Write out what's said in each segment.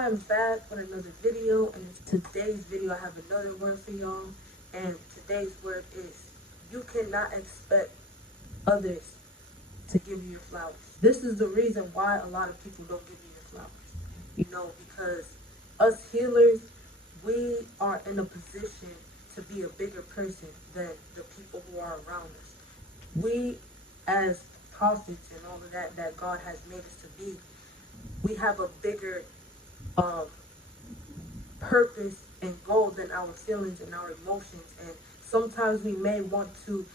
I am back with another video, and today's video I have another word for y'all, and today's word is you cannot expect others to give you your flowers. This is the reason why a lot of people don't give you your flowers. Because us healers, we are in a position to be a bigger person than the people who are around us. We, as prophets and all of that God has made us to be, we have a bigger um, purpose and goal than our feelings and our emotions. And sometimes we may want to,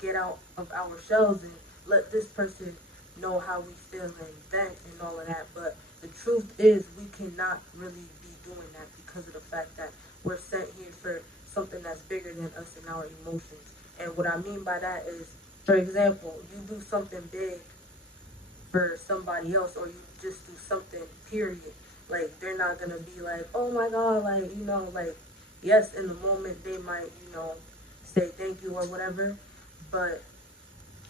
get out of our shells and let this person know how we feel and vent and all of that. But the truth is, we cannot really be doing that because of the fact that we're sent here for something that's bigger than us and our emotions. And what I mean by that is, for example, you do something big for somebody else, or you just do something, period. Like, they're not gonna be like, oh my God, like, yes, in the moment they might, say thank you or whatever, but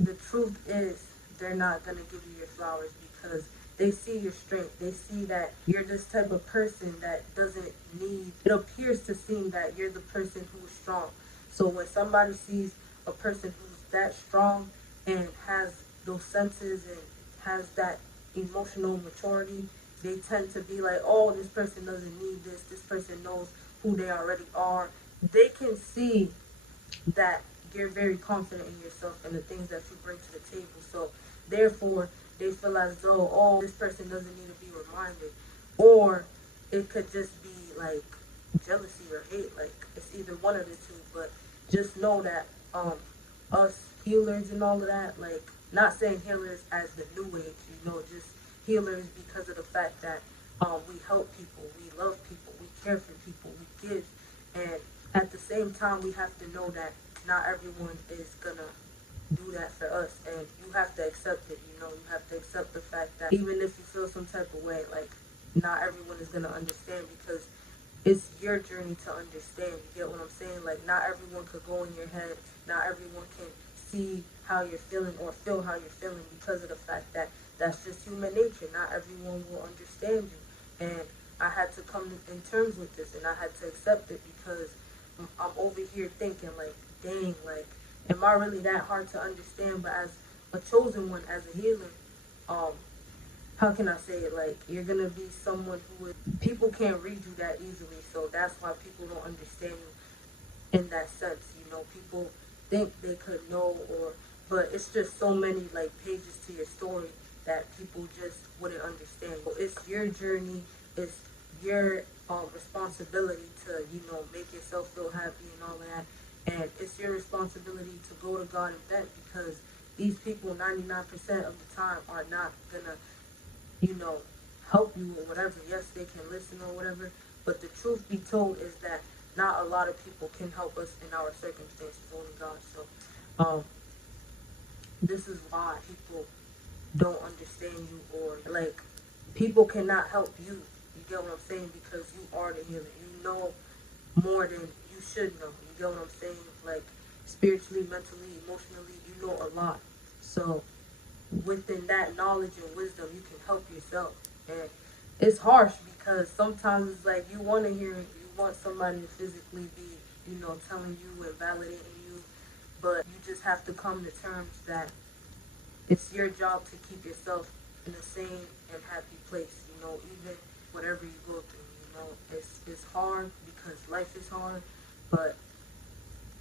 the truth is, they're not gonna give you your flowers because they see your strength. They see that you're this type of person that doesn't need, it appears to seem that you're the person who is strong. So when somebody sees a person who's that strong and has those senses and has that emotional maturity, they tend to be like, oh, this person doesn't need this person knows who they already are. They can see that you're very confident in yourself and the things that you bring to the table. So therefore, they feel as though, oh, this person doesn't need to be reminded. Or it could just be like jealousy or hate. Like, it's either one of the two. But just know that us healers and all of that, like, not saying healers as the new age, just healers because of the fact that we help people, we love people, we care for people, we give. And at the same time, we have to know that not everyone is gonna do that for us, and you have to accept it. You have to accept the fact that even if you feel some type of way, like, not everyone is gonna understand, because it's your journey to understand. You get what I'm saying? Like, not everyone could go in your head, not everyone can see how you're feeling or feel how you're feeling, because of the fact that that's just human nature. Not everyone will understand you, and I had to come in terms with this, and I had to accept it, because I'm over here thinking, like, dang, like, am I really that hard to understand? But as a chosen one, as a healer, how can I say it? Like, you're gonna be someone people can't read you that easily, so that's why people don't understand you in that sense. People think they could know, but it's just so many, like, pages to your story that people just wouldn't understand. So it's your journey, it's your responsibility to, make yourself feel happy and all that. And it's your responsibility to go to God and vent, because these people 99% of the time are not gonna, help you or whatever. Yes, they can listen or whatever, but the truth be told is that not a lot of people can help us in our circumstances, only God. So, this is why people don't understand you, or, like, people cannot help you. You get what I'm saying? Because you are the healer. You know more than you should know. You get what I'm saying? Like, spiritually, mentally, emotionally, you know a lot. So within that knowledge and wisdom, you can help yourself. And it's harsh, because sometimes it's like you want to hear it. You want somebody to physically be, telling you and validating you. But you just have to come to terms that it's your job to keep yourself in a sane and happy place, even whatever you go through. It's hard because life is hard, but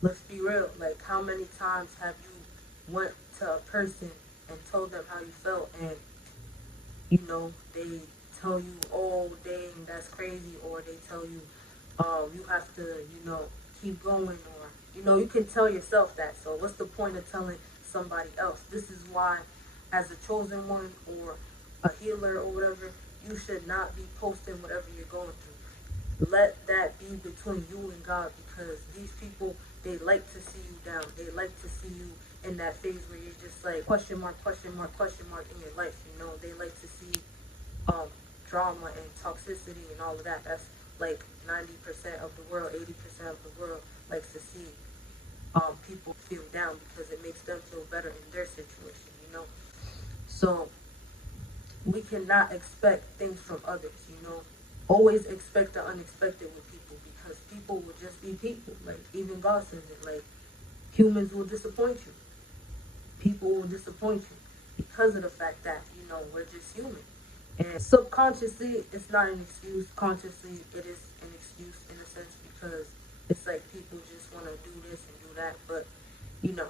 let's be real. Like, how many times have you went to a person and told them how you felt, and they tell you, oh, dang, that's crazy, or they tell you, you have to, keep going, or, you can tell yourself that. So what's the point of telling somebody else? This is why, as a chosen one or a healer or whatever, you should not be posting whatever you're going through. Let that be between you and God, because these people, they like to see you down. They like to see you in that phase where you're just like question mark, question mark, question mark in your life. They like to see drama and toxicity and all of that. That's like 90% of the world, 80% of the world likes to see people feel down, because it makes them feel better in their situation. So we cannot expect things from others, you know. Always expect the unexpected with people because people will just be people. Like even God says it, like humans will disappoint you. People will disappoint you because of the fact that, you know, we're just human. And subconsciously, it's not an excuse. Consciously, it is an excuse in a sense because it's like people just want to do this and do that. But, you know,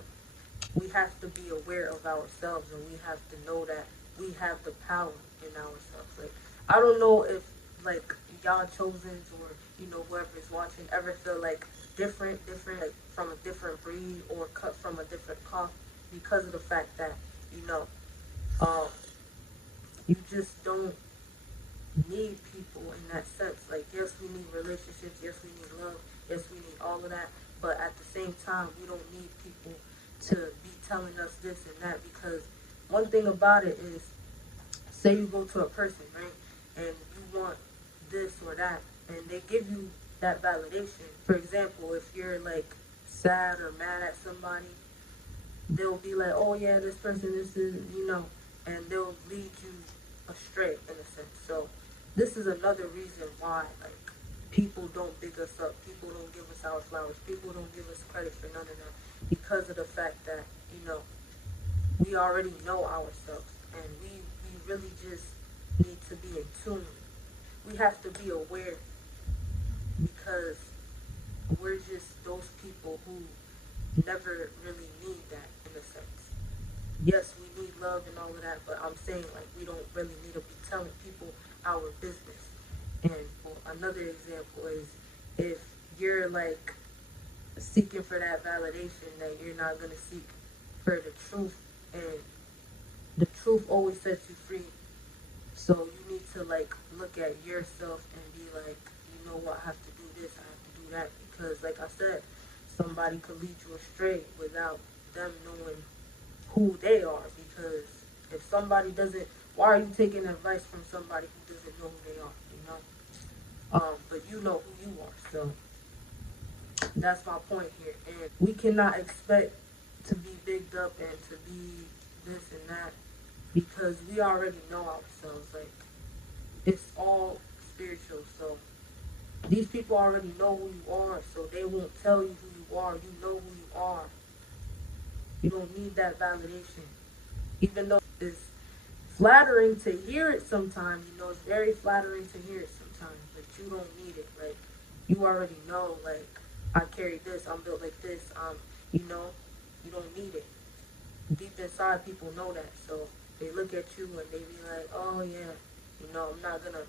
we have to be aware of ourselves and we have to know that we have the power in ourselves. Like, I don't know if, like, y'all chosens or, you know, whoever is watching ever feel like different, like from a different breed or cut from a different cloth because of the fact that, you know, um, you just don't need people in that sense. Like, yes, we need relationships. Yes, we need love. Yes, we need all of that. But at the same time, we don't need people to be telling us this and that because one thing about it is, say you go to a person, right, and you want this or that, and they give you that validation. For example, if you're like sad or mad at somebody, they'll be like, oh yeah, this person, this is, you know, and they'll lead you astray in a sense. So this is another reason why, like, people don't big us up, people don't give us our flowers, people don't give us credit for none of that, because of the fact that, you know, we already know ourselves, and we really just need to be in tune. We have to be aware because we're just those people who never really need that in a sense. Yes, we need love and all of that, but I'm saying like we don't really need to be telling people our business. And well, another example is if you're like seeking for that validation, that you're not gonna seek for the truth, and the truth always sets you free. So you need to like look at yourself and be like, you know what, I have to do this, I have to do that, because like I said, somebody could lead you astray without them knowing who they are. Because if somebody doesn't, why are you taking advice from somebody who doesn't know who they are, you know? But you know who you are. So that's my point here. And we cannot expect to be bigged up and to be this and that because we already know ourselves. Like, it's all spiritual. So these people already know who you are, so they won't tell you who you are. You know who you are. You don't need that validation. Even though it's flattering to hear it sometimes, you know, it's very flattering to hear it sometimes, but you don't need it. Like, you already know, like, I carry this, I'm built like this, you know, you don't need it. Deep inside, people know that, so they look at you and they be like, oh yeah, you know, I'm not gonna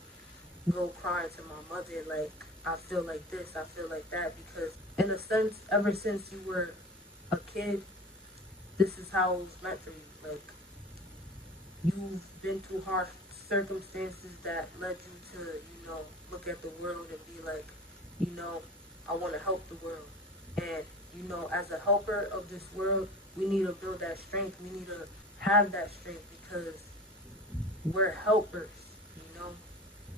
go crying to my mother, like, I feel like this, I feel like that, because in a sense, ever since you were a kid, this is how it was meant for you. Like, you've been through hard circumstances that led you to, you know, look at the world and be like, you know, I want to help the world. And, you know, as a helper of this world, we need to build that strength. We need to have that strength because we're helpers, you know.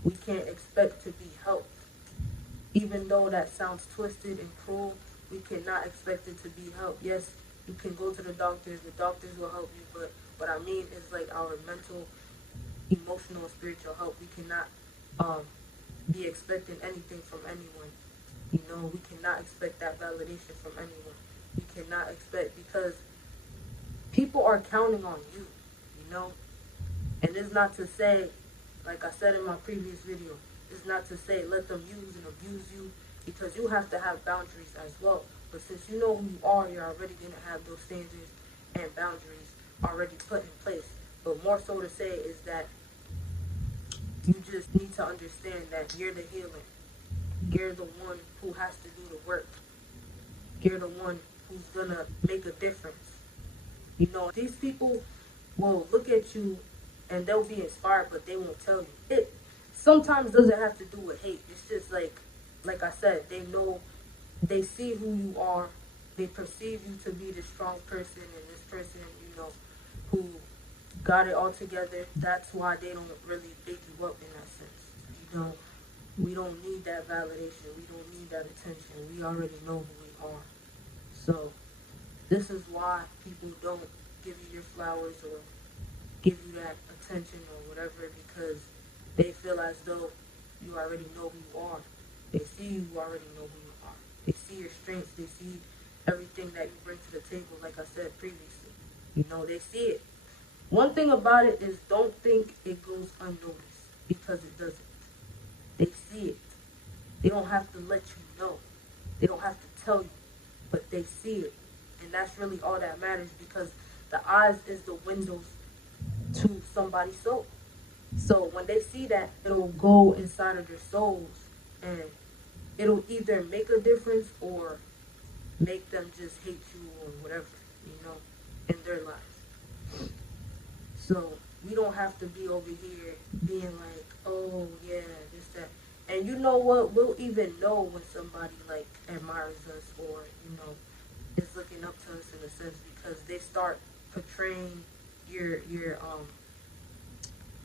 We can't expect to be helped. Even though that sounds twisted and cruel, we cannot expect it to be helped. Yes, you can go to the doctors will help you, but what I mean is like our mental, emotional, and spiritual help. We cannot be expecting anything from anyone. You know, we cannot expect that validation from anyone. We cannot expect, because people are counting on you, you know. And it's not to say, like I said in my previous video, it's not to say let them use and abuse you, because you have to have boundaries as well. But since you know who you are, you're already going to have those standards and boundaries already put in place. But more so to say is that you just need to understand that you're the healer. You're the one who has to do the work. You're the one who's going to make a difference. You know, these people will look at you and they'll be inspired, but they won't tell you. It sometimes doesn't have to do with hate. It's just like I said, they know, they see who you are. They perceive you to be the strong person, and this person, you know, who got it all together. That's why they don't really big you up in that sense. You know, we don't need that validation. We don't need that attention. We already know who we are. So this is why people don't give you your flowers, or give you that attention or whatever because they feel as though you already know who you are. They see you already know who you are. They see your strengths. They see everything that you bring to the table, like I said previously. You know, they see it. One thing about it is don't think it goes unnoticed because it doesn't. They see it. They don't have to let you know. They don't have to tell you, but they see it. And that's really all that matters because the eyes is the windows to somebody's soul. So when they see that, it'll go inside of their souls and it'll either make a difference or make them just hate you or whatever, you know, in their lives. So we don't have to be over here being like, oh yeah, this, that. And you know what? We'll even know when somebody like admires us or, you know, is looking up to us in a sense because they start portraying your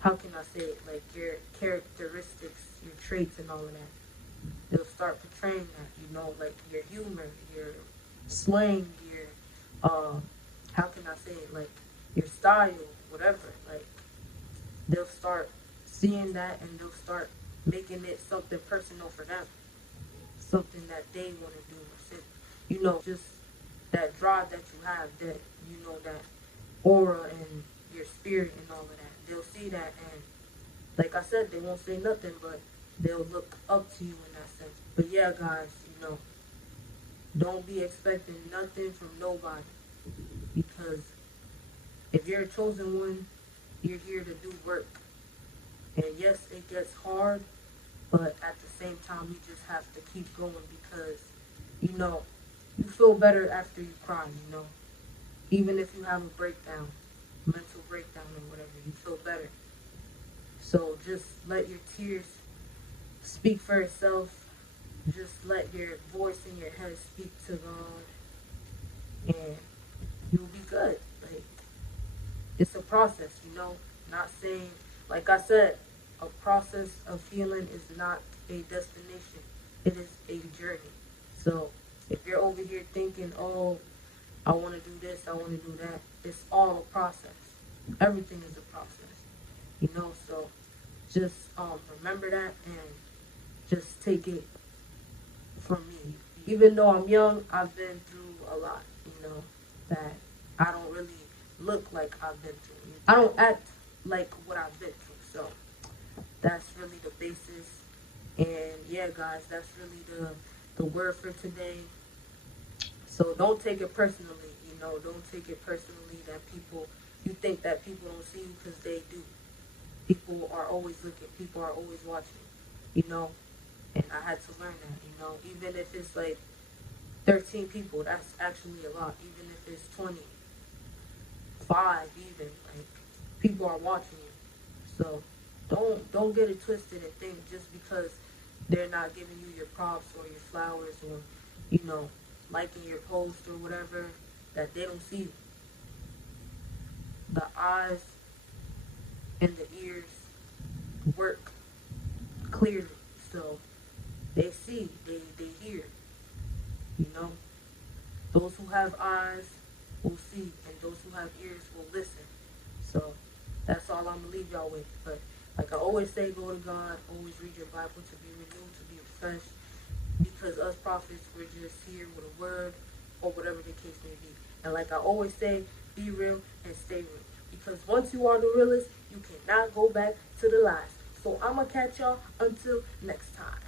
how can I say it, like your characteristics, your traits and all of that. They'll start portraying that, you know, like your humor, your slang, your how can I say it, like your style, whatever. Like they'll start seeing that and they'll start making it something personal for them, something that they want to do, or you know, just that drive that you have, that you know, that aura and your spirit and all of that. They'll see that and, like I said, they won't say nothing, but they'll look up to you in that sense. But yeah, guys, you know, don't be expecting nothing from nobody because if you're a chosen one, you're here to do work. And yes, it gets hard, but at the same time, you just have to keep going because, you know, you feel better after you cry, you know. Even if you have a breakdown, mental breakdown or whatever, you feel better. So just let your tears speak for itself. Just let your voice in your head speak to God, and you'll be good. Like, it's a process, you know. Not saying, like I said, a process of healing is not a destination. It is a journey. So if you're over here thinking, oh, I want to do this, I want to do that, it's all a process. Everything is a process, you know. So just remember that and just take it from me. Even though I'm young, I've been through a lot, you know, that I don't really look like I've been through. I don't act like what I've been through. So that's really the basis. And yeah, guys, that's really the word for today. So don't take it personally, you know. Don't take it personally that you think that people don't see you because they do. People are always looking. People are always watching, you know. And I had to learn that, you know. Even if it's like 13 people, that's actually a lot. Even if it's 25 even, like, people are watching you. So don't get it twisted and think just because they're not giving you your props or your flowers or, you know, liking your post or whatever, that they don't see you. The eyes and the ears work clearly. So they see, they hear, you know. Those who have eyes will see, and those who have ears will listen. So that's all I'm going to leave y'all with. But like I always say, go to God, always read your Bible to be renewed, to be refreshed. Because us prophets, we're just here with a word or whatever the case may be. And like I always say, be real and stay real. Because once you are the realest, you cannot go back to the lies. So I'm going to catch y'all until next time.